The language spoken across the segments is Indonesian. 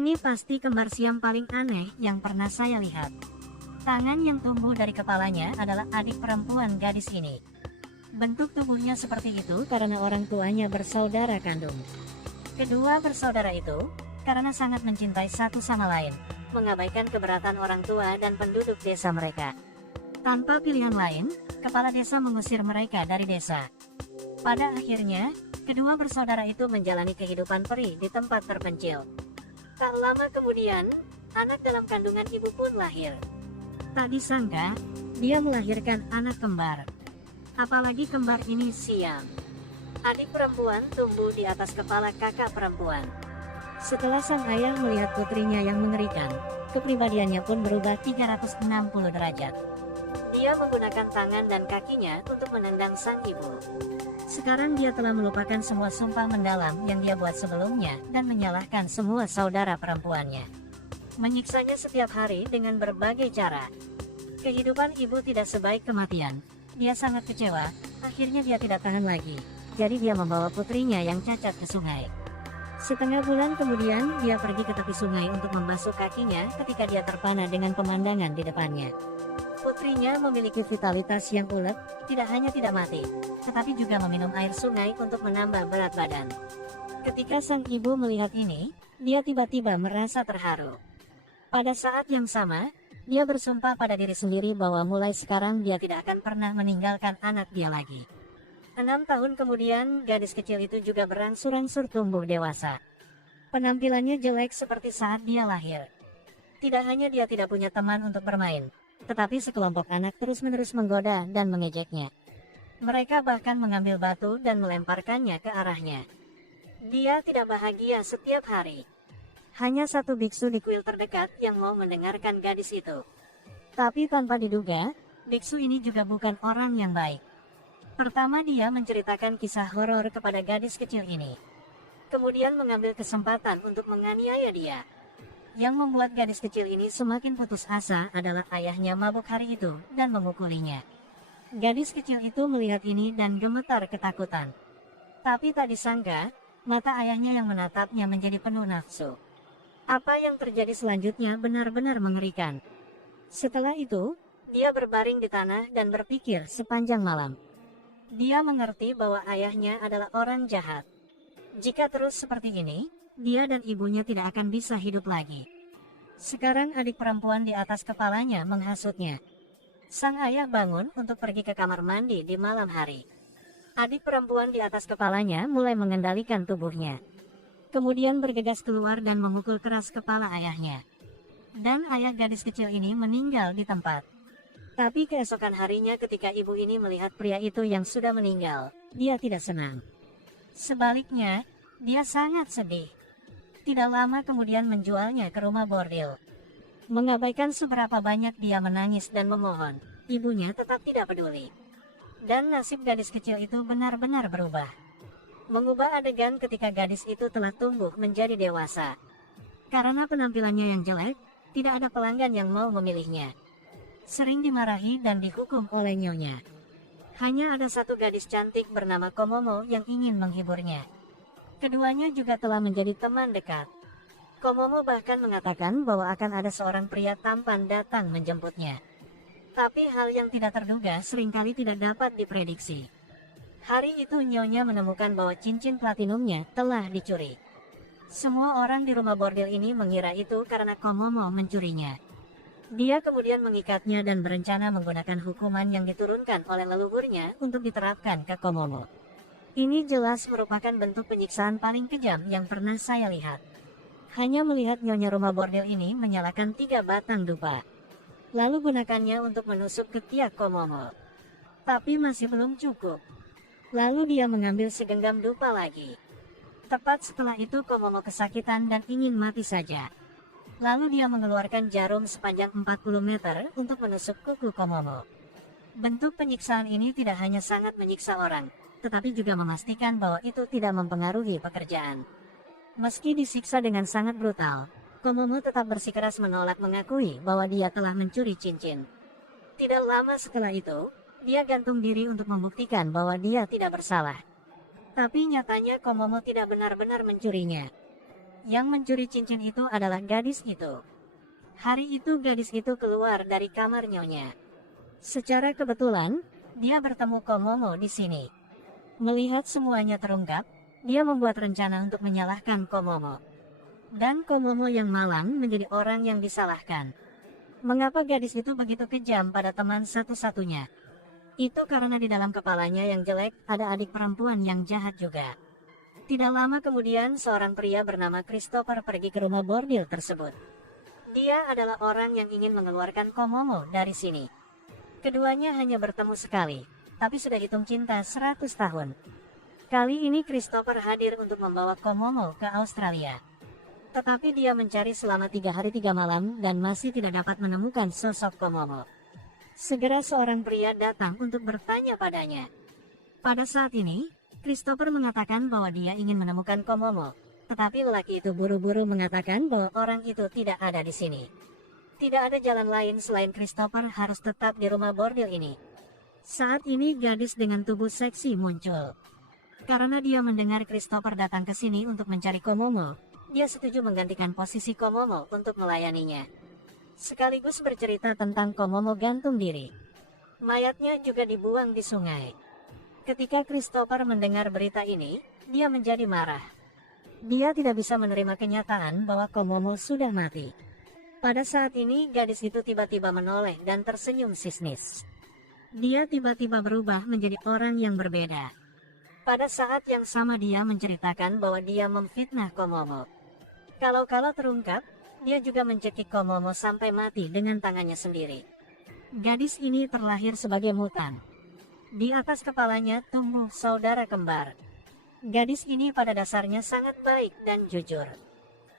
Ini pasti kembar siam paling aneh yang pernah saya lihat. Tangan yang tumbuh dari kepalanya adalah adik perempuan gadis ini. Bentuk tubuhnya seperti itu karena orang tuanya bersaudara kandung. Kedua bersaudara itu, karena sangat mencintai satu sama lain, mengabaikan keberatan orang tua dan penduduk desa mereka. Tanpa pilihan lain, kepala desa mengusir mereka dari desa. Pada akhirnya, kedua bersaudara itu menjalani kehidupan perih di tempat terpencil. Tak lama kemudian, anak dalam kandungan ibu pun lahir. Tak disangka, dia melahirkan anak kembar. Apalagi kembar ini siam. Adik perempuan tumbuh di atas kepala kakak perempuan. Setelah sang ayah melihat putrinya yang mengerikan, kepribadiannya pun berubah 360 derajat. Dia menggunakan tangan dan kakinya untuk menendang sang ibu. Sekarang dia telah melupakan semua sumpah mendalam yang dia buat sebelumnya dan menyalahkan semua saudara perempuannya. Menyiksanya setiap hari dengan berbagai cara. Kehidupan ibu tidak sebaik kematian. Dia sangat kecewa, akhirnya dia tidak tahan lagi. Jadi dia membawa putrinya yang cacat ke sungai. Setengah bulan kemudian, dia pergi ke tepi sungai untuk membasuh kakinya ketika dia terpana dengan pemandangan di depannya. Putrinya memiliki vitalitas yang ulet, tidak hanya tidak mati, tetapi juga meminum air sungai untuk menambah berat badan. Ketika sang ibu melihat ini, dia tiba-tiba merasa terharu. Pada saat yang sama, dia bersumpah pada diri sendiri bahwa mulai sekarang dia tidak akan pernah meninggalkan anak dia lagi. 6 tahun kemudian, gadis kecil itu juga berangsur-angsur tumbuh dewasa. Penampilannya jelek seperti saat dia lahir. Tidak hanya dia tidak punya teman untuk bermain, tetapi sekelompok anak terus-menerus menggoda dan mengejeknya. Mereka bahkan mengambil batu dan melemparkannya ke arahnya. Dia tidak bahagia setiap hari. Hanya satu biksu di kuil terdekat yang mau mendengarkan gadis itu. Tapi tanpa diduga, biksu ini juga bukan orang yang baik. Pertama dia menceritakan kisah horor kepada gadis kecil ini. Kemudian mengambil kesempatan untuk menganiaya dia. Yang membuat gadis kecil ini semakin putus asa adalah ayahnya mabuk hari itu dan memukulinya. Gadis kecil itu melihat ini dan gemetar ketakutan. Tapi tak disangka, mata ayahnya yang menatapnya menjadi penuh nafsu. Apa yang terjadi selanjutnya benar-benar mengerikan. Setelah itu, dia berbaring di tanah dan berpikir sepanjang malam. Dia mengerti bahwa ayahnya adalah orang jahat. Jika terus seperti ini, dia dan ibunya tidak akan bisa hidup lagi. Sekarang adik perempuan di atas kepalanya menghasutnya. Sang ayah bangun untuk pergi ke kamar mandi di malam hari. Adik perempuan di atas kepalanya mulai mengendalikan tubuhnya. Kemudian bergegas keluar dan memukul keras kepala ayahnya. Dan ayah gadis kecil ini meninggal di tempat. Tapi keesokan harinya ketika ibu ini melihat pria itu yang sudah meninggal, dia tidak senang. Sebaliknya, dia sangat sedih. Tidak lama kemudian menjualnya ke rumah bordil. Mengabaikan seberapa banyak dia menangis dan memohon, ibunya tetap tidak peduli. Dan nasib gadis kecil itu benar-benar berubah. Mengubah adegan ketika gadis itu telah tumbuh menjadi dewasa. Karena penampilannya yang jelek, tidak ada pelanggan yang mau memilihnya. Sering dimarahi dan dihukum oleh nyonya. Hanya ada satu gadis cantik bernama Komomo yang ingin menghiburnya. Keduanya juga telah menjadi teman dekat. Komomo bahkan mengatakan bahwa akan ada seorang pria tampan datang menjemputnya. Tapi hal yang tidak terduga seringkali tidak dapat diprediksi. Hari itu nyonya menemukan bahwa cincin platinumnya telah dicuri. Semua orang di rumah bordil ini mengira itu karena Komomo mencurinya. Dia kemudian mengikatnya dan berencana menggunakan hukuman yang diturunkan oleh leluhurnya untuk diterapkan ke Komomo. Ini jelas merupakan bentuk penyiksaan paling kejam yang pernah saya lihat. Hanya melihat nyonya rumah bordil ini menyalakan 3 batang dupa. Lalu gunakannya untuk menusuk ketiak Komomo. Tapi masih belum cukup. Lalu dia mengambil segenggam dupa lagi. Tepat setelah itu Komomo kesakitan dan ingin mati saja. Lalu dia mengeluarkan jarum sepanjang 40 meter untuk menusuk kuku Komomo. Bentuk penyiksaan ini tidak hanya sangat menyiksa orang, tetapi juga memastikan bahwa itu tidak mempengaruhi pekerjaan. Meski disiksa dengan sangat brutal, Komomo tetap bersikeras menolak mengakui bahwa dia telah mencuri cincin. Tidak lama setelah itu, dia gantung diri untuk membuktikan bahwa dia tidak bersalah. Tapi nyatanya Komomo tidak benar-benar mencurinya. Yang mencuri cincin itu adalah gadis itu. Hari itu gadis itu keluar dari kamar nyonya. Secara kebetulan, dia bertemu Komomo di sini. Melihat semuanya terungkap, dia membuat rencana untuk menyalahkan Komomo. Dan Komomo yang malang menjadi orang yang disalahkan. Mengapa gadis itu begitu kejam pada teman satu-satunya? Itu karena di dalam kepalanya yang jelek ada adik perempuan yang jahat juga. Tidak lama kemudian seorang pria bernama Christopher pergi ke rumah bordil tersebut. Dia adalah orang yang ingin mengeluarkan Komomo dari sini. Keduanya hanya bertemu sekali, tapi sudah hitung cinta 100 tahun. Kali ini Christopher hadir untuk membawa Komomo ke Australia. Tetapi dia mencari selama 3 hari 3 malam dan masih tidak dapat menemukan sosok Komomo. Segera seorang pria datang untuk bertanya padanya. Pada saat ini, Christopher mengatakan bahwa dia ingin menemukan Komomo. Tetapi lelaki itu buru-buru mengatakan bahwa orang itu tidak ada di sini. Tidak ada jalan lain selain Christopher harus tetap di rumah bordil ini. Saat ini gadis dengan tubuh seksi muncul. Karena dia mendengar Christopher datang ke sini untuk mencari Komomo, dia setuju menggantikan posisi Komomo untuk melayaninya. Sekaligus bercerita tentang Komomo gantung diri. Mayatnya juga dibuang di sungai. Ketika Christopher mendengar berita ini, dia menjadi marah. Dia tidak bisa menerima kenyataan bahwa Komomo sudah mati. Pada saat ini gadis itu tiba-tiba menoleh dan tersenyum sinis. Dia tiba-tiba berubah menjadi orang yang berbeda. Pada saat yang sama dia menceritakan bahwa dia memfitnah Komomo. Kalau terungkap, dia juga mencekik Komomo sampai mati dengan tangannya sendiri. Gadis ini terlahir sebagai mutan. Di atas kepalanya tumbuh saudara kembar. Gadis ini pada dasarnya sangat baik dan jujur.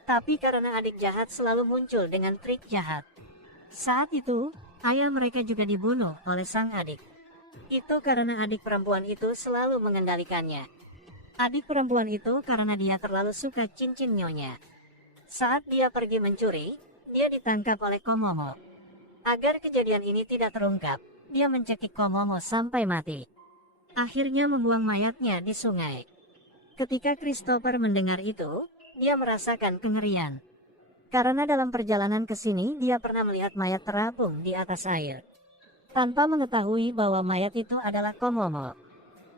Tapi karena adik jahat selalu muncul dengan trik jahat. Saat itu, ayah mereka juga dibunuh oleh sang adik. Itu karena adik perempuan itu selalu mengendalikannya. Adik perempuan itu karena dia terlalu suka cincin nyonya. Saat dia pergi mencuri, dia ditangkap oleh Komomo. Agar kejadian ini tidak terungkap, dia mencekik Komomo sampai mati. Akhirnya membuang mayatnya di sungai. Ketika Christopher mendengar itu, dia merasakan kengerian. Karena dalam perjalanan ke sini, dia pernah melihat mayat terapung di atas air. Tanpa mengetahui bahwa mayat itu adalah Komomo.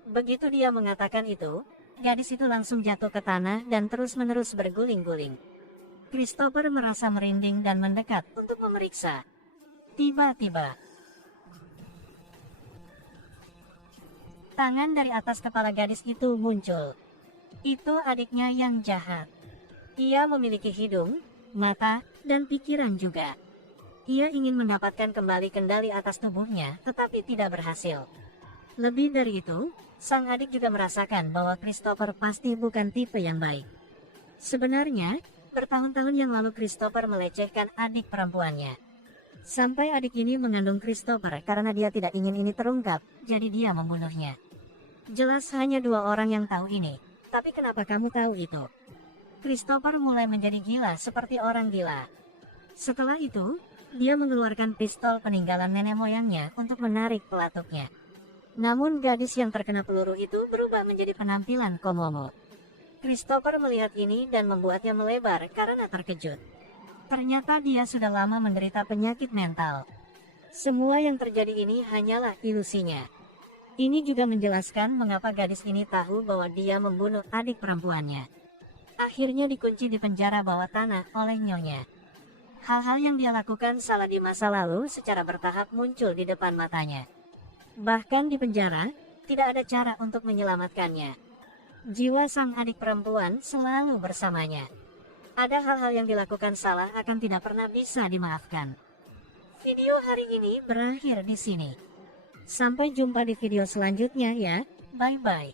Begitu dia mengatakan itu, gadis itu langsung jatuh ke tanah dan terus-menerus berguling-guling. Christopher merasa merinding dan mendekat untuk memeriksa. Tiba-tiba, tangan dari atas kepala gadis itu muncul. Itu adiknya yang jahat. Ia memiliki hidung, mata, dan pikiran juga. Ia ingin mendapatkan kembali kendali atas tubuhnya, tetapi tidak berhasil. Lebih dari itu, sang adik juga merasakan bahwa Christopher pasti bukan tipe yang baik. Sebenarnya, bertahun-tahun yang lalu Christopher melecehkan adik perempuannya. Sampai adik ini mengandung Christopher karena dia tidak ingin ini terungkap, jadi dia membunuhnya. Jelas hanya 2 orang yang tahu ini. Tapi kenapa kamu tahu itu? Christopher mulai menjadi gila seperti orang gila. Setelah itu, dia mengeluarkan pistol peninggalan nenek moyangnya untuk menarik pelatuknya. Namun gadis yang terkena peluru itu berubah menjadi penampilan Komomo. Christopher melihat ini dan membuatnya melebar karena terkejut. Ternyata dia sudah lama menderita penyakit mental. Semua yang terjadi ini hanyalah ilusinya. Ini juga menjelaskan mengapa gadis ini tahu bahwa dia membunuh adik perempuannya. Akhirnya dikunci di penjara bawah tanah oleh nyonya. Hal-hal yang dia lakukan salah di masa lalu secara bertahap muncul di depan matanya. Bahkan di penjara, tidak ada cara untuk menyelamatkannya. Jiwa sang adik perempuan selalu bersamanya. Ada hal-hal yang dilakukan salah akan tidak pernah bisa dimaafkan. Video hari ini berakhir di sini. Sampai jumpa di video selanjutnya ya, bye-bye.